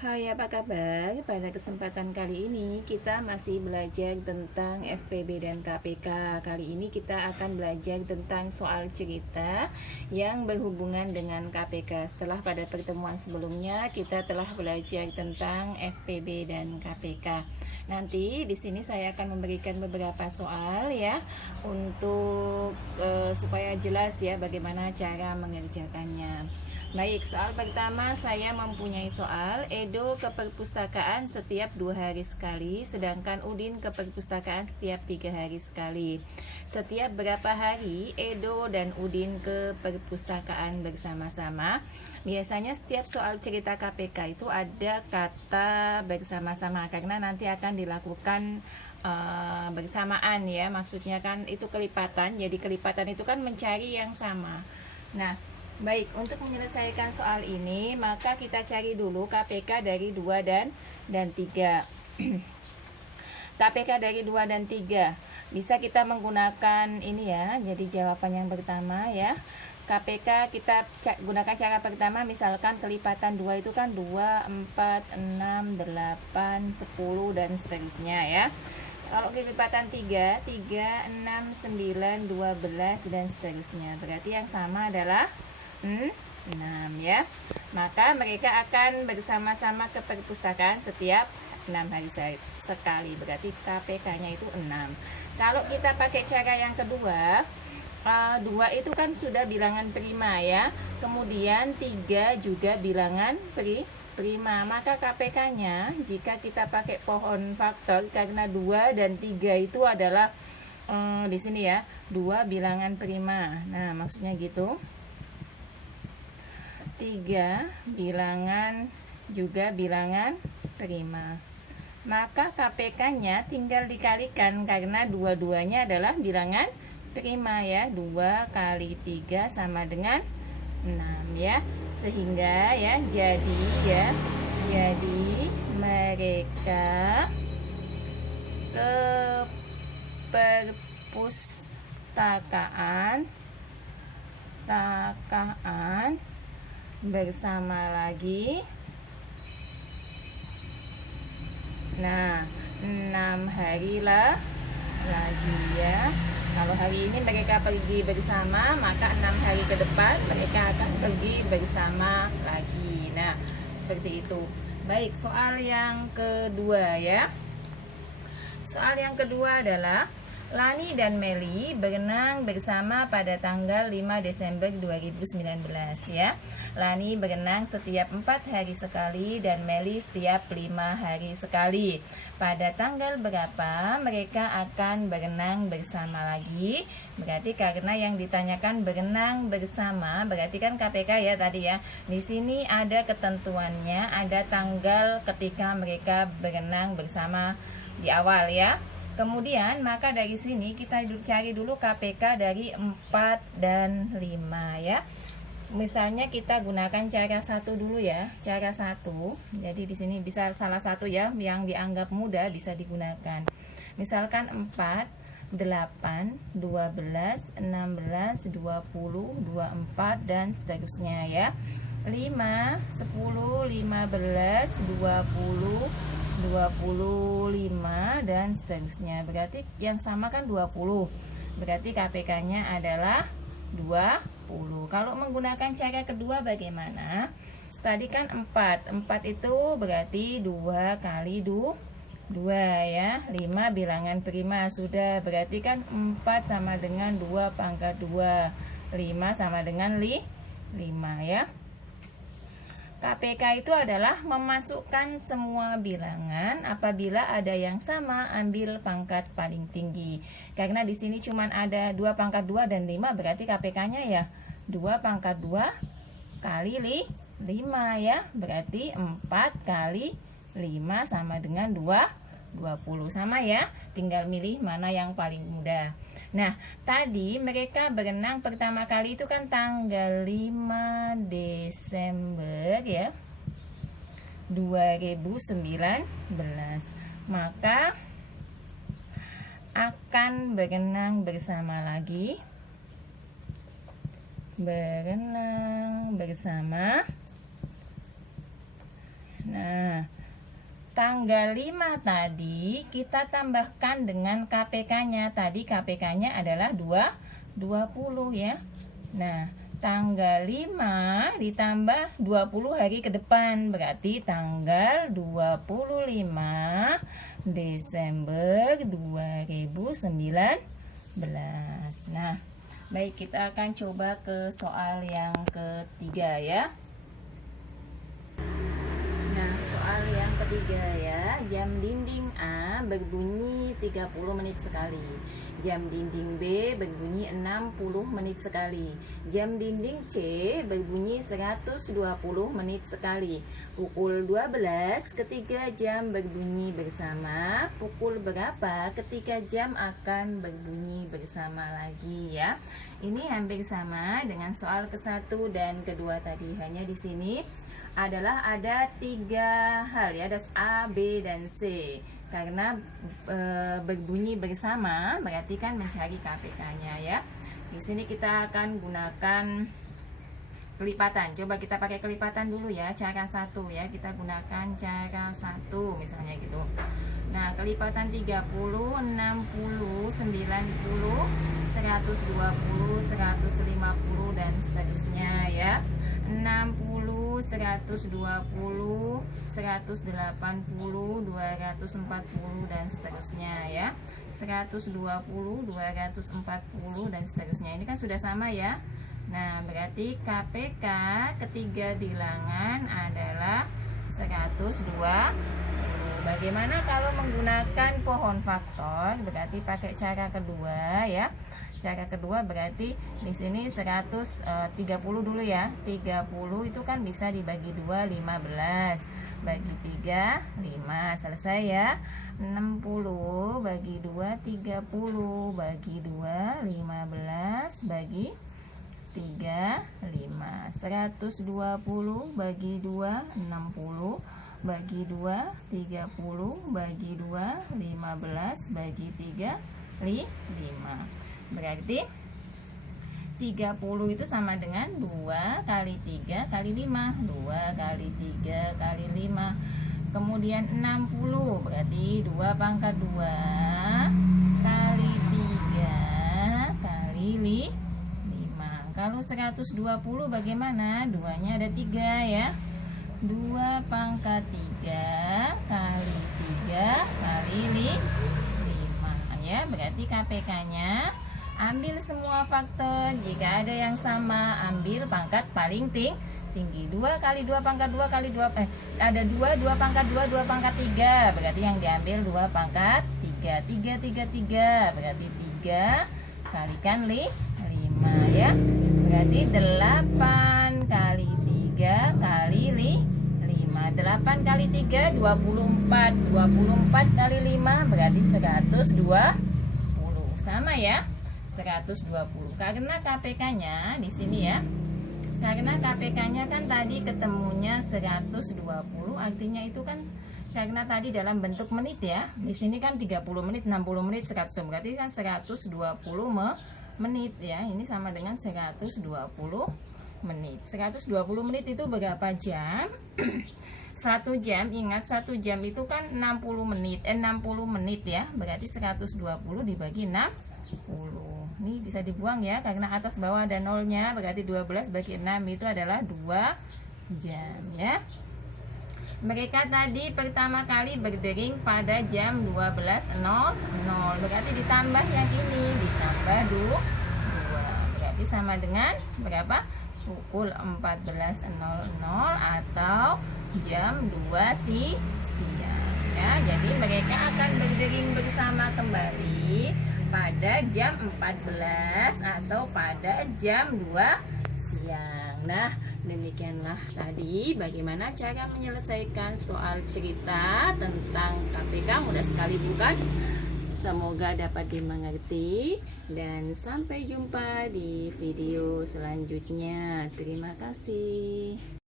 Hai, apa kabar? Pada kesempatan kali ini kita masih belajar tentang FPB dan KPK. Kali ini kita akan belajar tentang soal cerita yang berhubungan dengan KPK. Setelah pada pertemuan sebelumnya kita telah belajar tentang FPB dan KPK. Nanti di sini saya akan memberikan beberapa soal ya untuk supaya jelas ya bagaimana cara mengerjakannya. Baik, soal pertama saya mempunyai soal Edo ke perpustakaan setiap 2 hari sekali, sedangkan Udin ke perpustakaan setiap 3 hari sekali. Setiap berapa hari Edo dan Udin ke perpustakaan bersama-sama? Biasanya setiap soal cerita KPK itu ada kata bersama-sama karena nanti akan dilakukan bersamaan ya, maksudnya kan itu kelipatan. Jadi kelipatan itu kan mencari yang sama. Nah, baik, untuk menyelesaikan soal ini, maka kita cari dulu KPK dari 2 dan 3. KPK dari 2 dan 3. Bisa kita menggunakan ini ya. Jadi jawaban yang pertama ya. KPK kita gunakan cara pertama, misalkan kelipatan 2 itu kan 2, 4, 6, 8, 10 dan seterusnya ya. Kalau kelipatan 3, 3, 6, 9, 12 dan seterusnya. Berarti yang sama adalah 6 ya. Maka mereka akan bersama-sama ke perpustakaan setiap 6 hari sekali. Berarti KPK-nya itu 6. Kalau kita pakai cara yang kedua, 2 itu kan sudah bilangan prima ya. Kemudian 3 juga bilangan prima. Maka KPK-nya jika kita pakai pohon faktor, karena 2 dan 3 itu adalah di sini ya, 2 bilangan prima. Nah, maksudnya gitu. 3 bilangan juga bilangan prima. Maka KPK-nya tinggal dikalikan karena dua-duanya adalah bilangan prima ya. 2 kali 3 sama dengan 6 ya. Sehingga ya jadi mereka ke perpustakaan bersama lagi. Nah, 6 hari lagi ya. Kalau hari ini mereka pergi bersama, maka 6 hari ke depan mereka akan pergi bersama lagi. Nah, seperti itu. Baik, soal yang kedua ya. Soal yang kedua adalah Lani dan Meli berenang bersama pada tanggal 5 Desember 2019 ya. Lani berenang setiap 4 hari sekali dan Meli setiap 5 hari sekali. Pada tanggal berapa mereka akan berenang bersama lagi? Berarti karena yang ditanyakan berenang bersama, berarti kan KPK ya tadi ya. Di sini ada ketentuannya, ada tanggal ketika mereka berenang bersama di awal ya. Kemudian maka dari sini kita cari dulu KPK dari 4 dan 5 ya. Misalnya kita gunakan cara 1 dulu ya. Cara 1. Jadi di sini bisa salah satu ya yang dianggap mudah bisa digunakan. Misalkan 4, 8, 12, 16, 20, 24 dan seterusnya ya. 5, 10, 15, 20, 25 dan seterusnya. Berarti yang sama kan 20. Berarti KPK-nya adalah 20. Kalau menggunakan cara kedua bagaimana? Tadi kan 4. 4 itu berarti 2 kali 2 ya. 5 bilangan prima sudah. Berarti kan 4 sama dengan 2 pangkat 2. 5 sama dengan 5 ya. KPK itu adalah memasukkan semua bilangan. Apabila ada yang sama, ambil pangkat paling tinggi. Karena di sini cuma ada 2 pangkat 2 dan 5, berarti KPK-nya ya 2 pangkat 2 kali 5 ya. Berarti 4 kali 5 sama dengan 20 sama ya. Tinggal milih mana yang paling mudah. Nah, tadi mereka berenang pertama kali itu kan tanggal 5 Desember ya 2019. Maka akan berenang bersama lagi. Berenang bersama. Nah, tanggal 5 tadi kita tambahkan dengan KPK-nya. Tadi KPK-nya adalah 20 ya. Nah, tanggal 5 ditambah 20 hari ke depan, berarti tanggal 25 Desember 2019. Nah, baik, kita akan coba ke soal yang ketiga ya. Nah, soal yang ketiga ya, jam dinding A berbunyi 30 menit sekali. Jam dinding B berbunyi 60 menit sekali. Jam dinding C berbunyi 120 menit sekali. Pukul 12 ketiga jam berbunyi bersama. Pukul berapa ketika jam akan berbunyi bersama lagi ya. Ini hampir sama dengan soal ke-1 dan kedua tadi, hanya di sini adalah ada 3 hal ya, ada A, B, dan C. Karena berbunyi bersama berarti kan mencari KPK-nya ya. Di sini kita akan gunakan kelipatan. Coba kita pakai kelipatan dulu ya, cara 1 ya. Kita gunakan cara 1 misalnya gitu. Nah, kelipatan 30, 60, 90, 120, 150 dan seterusnya ya. 60, 120, 180, 240 dan seterusnya ya. 120, 240 dan seterusnya. Ini kan sudah sama ya. Nah, berarti KPK ketiga bilangan adalah 120. Bagaimana kalau menggunakan pohon faktor? Berarti pakai cara kedua ya. Cara kedua berarti di sini 130 dulu ya. 30 itu kan bisa dibagi 2, 15. Bagi 3, 5. Selesai ya. 60 bagi 2, 30. Bagi 2, 15. Bagi 3, 5. 120 bagi 2, 60. Bagi 2, 30. Bagi 2, 15. Bagi 3, 5. Berarti 30 itu sama dengan 2 kali 3 kali 5. 2 kali 3 kali 5. Kemudian 60 berarti 2 pangkat 2 kali 3 kali 5. Kalau 120 bagaimana? 2-nya ada 3 ya. 2 pangkat 3 kali 3 kali 5 ya. Berarti KPK-nya ambil semua faktor. Jika ada yang sama, ambil pangkat paling tinggi. 2 kali 2 pangkat 2 kali 2 ada 2 pangkat 2 2 pangkat 3. Berarti yang diambil 2 pangkat 3. 3 3 3 berarti 3 kalikan 5 ya. Berarti 8 kali 3 kali 5. 8 kali 3 24. 24 kali 5 berarti 120. Sama ya. 120. Karena KPK-nya di sini ya. Karena KPK-nya kan tadi ketemunya 120, artinya itu kan karena tadi dalam bentuk menit ya. Di sini kan 30 menit, 60 menit, 100 berarti kan 120 menit ya. Ini sama dengan 120 menit. 120 menit itu berapa jam? 1 jam, ingat 1 jam itu kan 60 menit 60 menit ya. Berarti 120 dibagi 60. Ini bisa dibuang ya, karena atas bawah ada nolnya. Berarti 12 bagi 6 itu adalah 2 jam ya. Mereka tadi pertama kali berdering pada jam 12.00. Berarti ditambah yang ini, ditambah 2. Berarti sama dengan berapa? Pukul 14.00 atau jam 2 siang ya. Jadi mereka akan berdering bersama kembali pada jam 14 atau pada jam 2 siang. Nah, demikianlah tadi bagaimana cara menyelesaikan soal cerita tentang KPK. Mudah sekali bukan? Semoga dapat dimengerti dan sampai jumpa di video selanjutnya. Terima kasih.